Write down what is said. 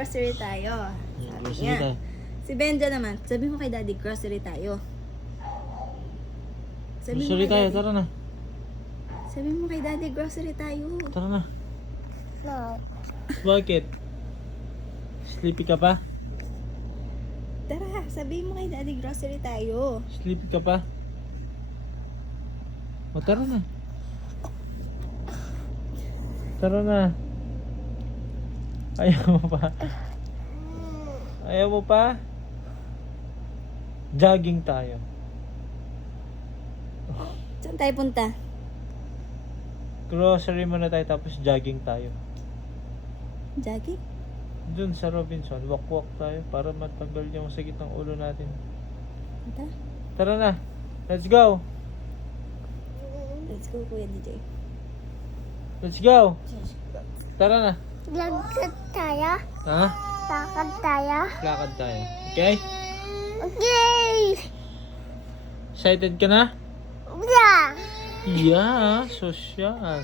Grocery tayo. Sabi Grocery niya. tayo. Si Benja naman, sabi mo kay Daddy, grocery tayo. Sabi mo Grocery kay tayo, Daddy, tara na. sabi mo kay Daddy, grocery tayo. Tara na. No. Bakit? Sleepy ka pa? Tara, sabi mo kay Daddy, grocery tayo. Sleepy ka pa? O tara na. Tara na. Ayaw mo pa? Ayaw mo pa? Jogging tayo. Saan tayo punta? Grocery muna tayo tapos jogging tayo. Jogging? Dun sa Robinson, walk-walk tayo para matanggal yung sakit ng ulo natin. Punta? Tara na. Let's go. Let's go, Kuya DJ. Let's go. Tara na. Lakad tayo. Ha? Lakad tayo. Lakad tayo. Okay? Okay. Excited ka na? Yeah. Yeah, social.